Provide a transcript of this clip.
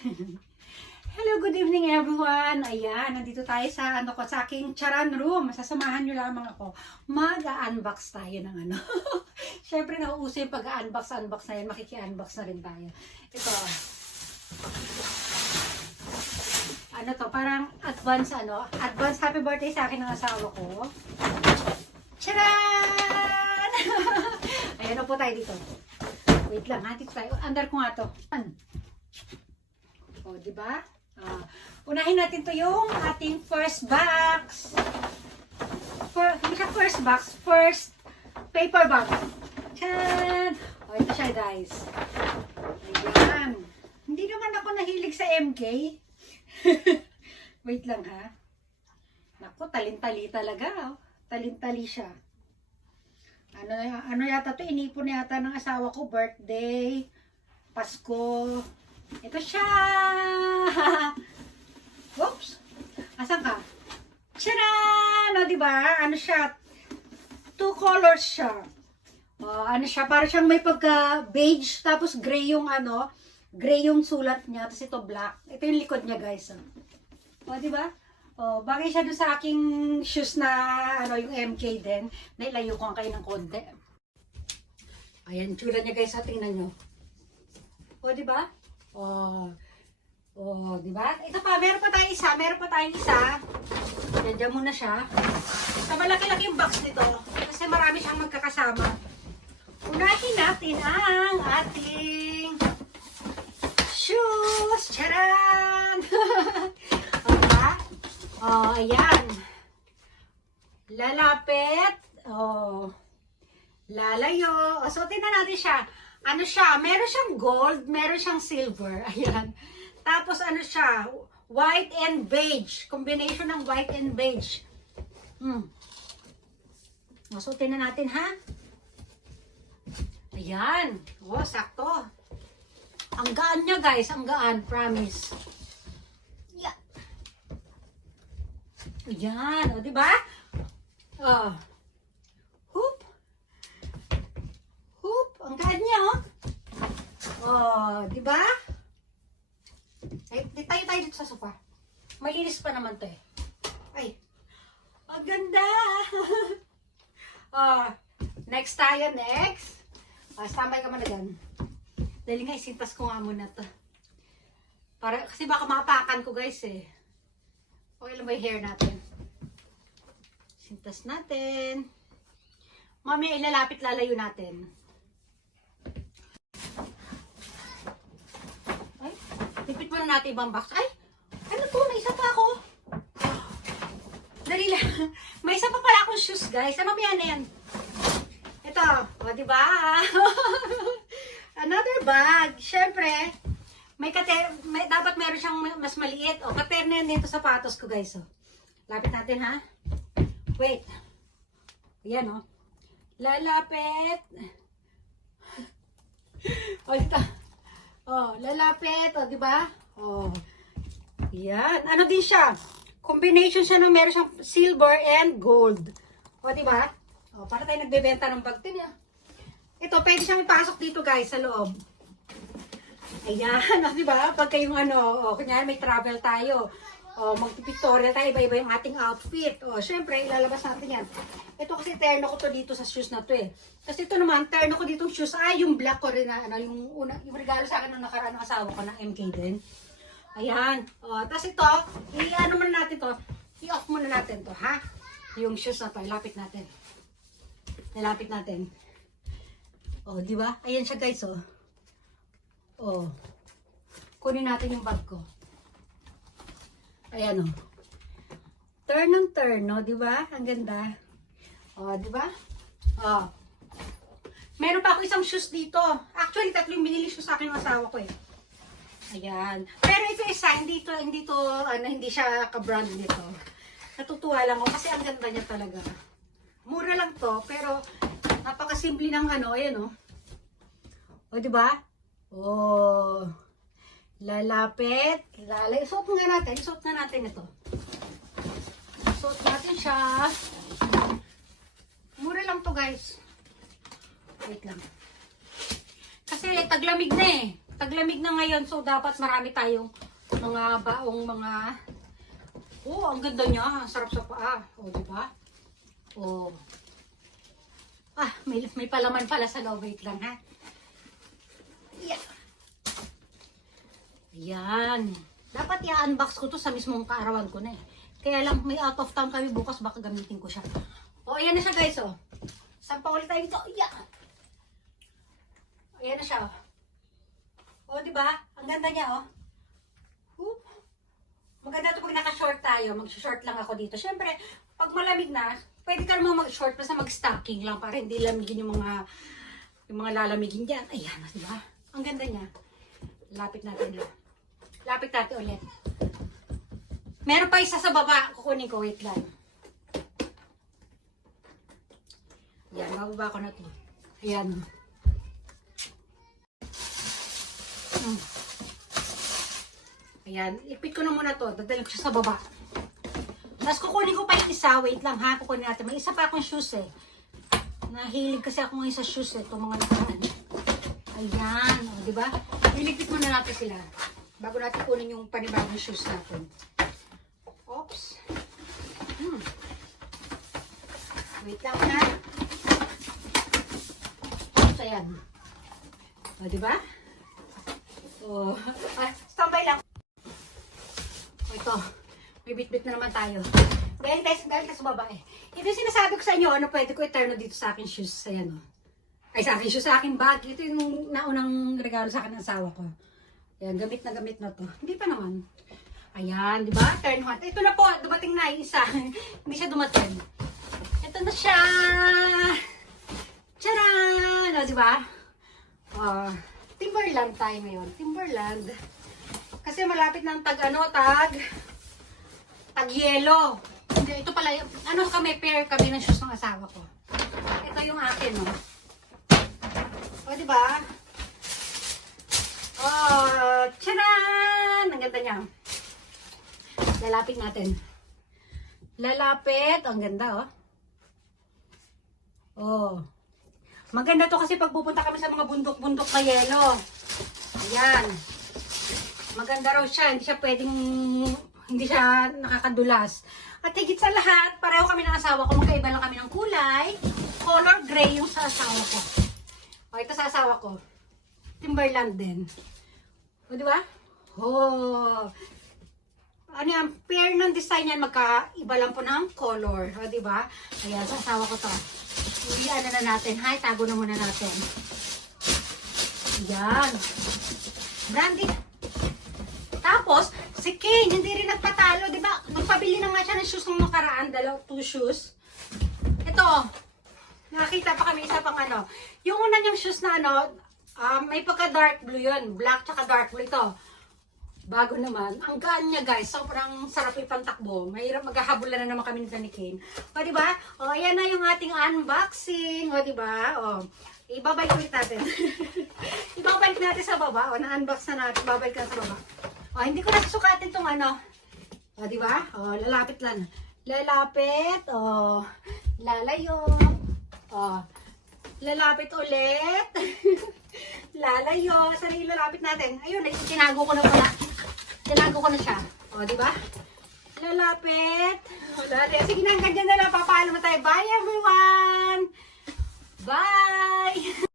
Hello, good evening everyone. Ayan, nandito tayo sa sa aking charan room. Sasamahan niyo lamang ako. Mag-unbox tayo ng Syempre nauuso yung pag-unbox na yan. Makiki-unbox na rin tayo. Ito. Parang advance happy birthday sa akin ng asawa ko. Charan! Ayan, upo tayo dito. Wait lang, dito tayo. Under ko nga to. O, diba? Unahin natin to yung ating first box. Hindi siya first box, first paper bag. Tcharan! O, ito siya guys. Ayan. Hindi naman ako nahilig sa MK. Wait lang ha. Naku, talintali talaga. Talintali siya. Ano yata to? Inipon yata ng asawa ko. Birthday, Pasko. Ito siya! Oops! Asan ka? Tcharan! O, diba? Ano siya? Two colors siya. Ano siya? Para siyang may pagka-beige, tapos gray yung gray yung sulat niya, tapos ito black. Ito yung likod niya, guys. O, diba? Bagay siya doon sa aking shoes na, yung MK din. Nailayo ko kayo ng konti. Ayan, tsura niya, guys. Tingnan nyo. O, diba? Diba? Ito pa, meron pa tayong isa. Diyan muna siya. Sa malaki-laki yung box nito. Kasi marami siyang magkakasama. Unahin natin ang ating shoes. Charan! Diba? Ayan. Lalapit. Lalayo. So, tingnan natin siya. Ano siya? Meron siyang gold, meron siyang silver. Ayan. Tapos ano siya? White and beige. Combination ng white and beige. So, tingnan natin ha. Ayan. Sakto. Ang gaan niya guys. Ang gaan. Promise. Yeah. Ayan. O, diba? Ang gaan niya, diba? Ay, tayo dito sa sofa. Malinis pa naman to eh. Ay, ang ganda! Next tayo, next. Standby ka muna dyan. Dali nga, isintas ko nga muna to. Kasi baka mapakan ko guys eh. Okay lang ba yung hair natin? Sintas natin. Mamaya ilalapit lalayo natin. Tipit muna natin ibang box. Ay! Ano to? May isa pa ako. Dali lang. May isa pa pala akong shoes, guys. Mamaya na yan. Ito. O, diba? Another bag. Siyempre, dapat meron siyang mas maliit. O, kater na yan dito sapatos ko, guys. O. Lapit natin, ha? Wait. Ayan, o. Lalapit. O, dito. Lalapit, diba? Yan. Ano din siya? Combination siya ng meron siyang silver and gold. Diba? Para tayo nagbebenta ng bag din. Ito, pwede siyang ipasok dito guys, sa loob. Ayan, diba? Pag kayong kunyari may travel tayo. Magpipictorial tayo, iba-iba yung ating outfit. Siyempre, ilalabas natin yan. Ito kasi terno ko to dito sa shoes na to eh. Kasi ito naman, terno ko dito shoes. Yung black ko rin na, yung regalo sa akin ng nakaraan ng asawa ko ng MK din. Ayan. Tapos ito, i-ano muna natin to. I-off muna natin to, ha? Yung shoes na to, ilapit natin. Ilapit natin. Di ba? Ayan siya guys, Kunin natin yung bag ko. Ayan Turn ng turn, di ba? Ang ganda. Di ba? Meron pa ako isang shoes dito. Actually, tatlong binili shoes sa akin ng asawa ko eh. Ayan. Pero ito isa, hindi siya ka-brand nito. Natutuwa lang ako kasi ang ganda niya talaga. Mura lang to, pero napakasimple ng ayan di ba? Lalapit. Suot nga natin ito. Suot natin siya. Mura lang to guys. Wait lang. Kasi taglamig na eh. Taglamig na ngayon, so dapat marami tayong mga baong mga... Oh, ang ganda niya. Ang sarap sa paa. Oh, di ba? Oh. Ah, may palaman pala sa loob. Wait lang, ha? Yeah. Yan. Dapat i-unbox ko to sa mismong kaarawan ko na eh. Kaya lang, may out of town kami bukas, baka gamitin ko siya. Oh, ayan na siya guys, oh. Saan pa ulit tayo dito? Yeah. Ayan na siya, oh. Oh, di ba? Ang ganda niya, oh. Whoop. Maganda ito pag naka-short tayo. Mag-short lang ako dito. Siyempre, pag malamig na, pwede ka naman mag-short basta mag-stocking lang para hindi lamigin yung mga lalamigin dyan. Ayan, di ba? Ang ganda niya. Lapit natin lang. Lapit natin ulit. Meron pa isa sa baba. Kukunin ko. Wait lang. Ayan, bababa ko na ito. Ayan. Ayan, ipit ko na muna to. Dadalhin ko siya sa baba. Tapos kukunin ko pa yung isa. Wait lang ha, kukunin natin. May isa pa akong shoes eh. Nahilig kasi ako ngayon sa shoes eh. Itong mga nakaan. Ayan, o diba? Iligpit muna natin sila. Bago natin kunin yung panibagong shoes natin. Oops. Wait lang ha. Oops, ayan. O diba? Oh, standby lang. Oh, ito. May bit-bit na naman tayo. Galing tayo sa baba eh. Ito sinasabi ko sa inyo, ano pwede ko i-turn dito sa akin shoes. Ayan o. Ay, sa akin shoes, sa akin bag. Ito yung naunang regalo sa akin ng asawa ko. Ayan, gamit na to. Hindi pa naman. Ayan, di ba? Turn on. Ito na po, dumating na yung isa. Hindi siya dumating. Ito na siya. Tcharan! O, di ba? Timberland tayo ngayon. Timberland. Kasi malapit ng tag-yelo. Hindi, ito pala, pair kami ng shoes ng asawa ko. Ito yung akin, no? O, diba? Oh, tcharan! Ang ganda niya. Lalapit natin. Lalapit. Ang ganda, oh. Oh. Maganda to kasi pag pupunta kami sa mga bundok-bundok na yelo. Ayan. Maganda raw siya. Hindi siya nakakadulas. At higit sa lahat, pareho kami ng asawa ko. Magkaiba lang kami ng kulay. Color gray yung sa asawa ko. O, ito sa asawa ko. Timberland din. O, di ba? Oh. Ano yan? Pair ng design yan. Magkaiba lang po ng color. O, di ba? Ayan, sa asawa ko to. Ano na natin. Hi, tago na muna natin. Ayan. Branded. Tapos, si Kane, hindi rin nagpatalo. Diba? Nagpabili na nga siya ng shoes ng nakaraan. 2 shoes. Ito. Nakakita pa kami isa pang ano. Yung una niyang shoes na may pagka dark blue yun. Black tsaka dark blue. Ito. Bago naman. Ang gaan niya guys. Sobrang sarap ipantakbo. Mahirap maghahabulan na naman kami ni Kane. O diba? O ayan na yung ating unboxing. O diba? O. Ibabalik ulit natin. Ibabalik natin sa baba. O na-unbox na natin. Ibabalik na sa baba. O hindi ko nasusukatin tong O diba? O lalapit lang. Lalapit. O lalayo. O lalapit ulit. Lalayo. Saan yung lalapit natin? Ayun, tinago ko na pala. Tinago ko na siya. O, di ba? Lalapit. Sige na, ganyan na lang. Papaalam na tayo. Bye, everyone! Bye!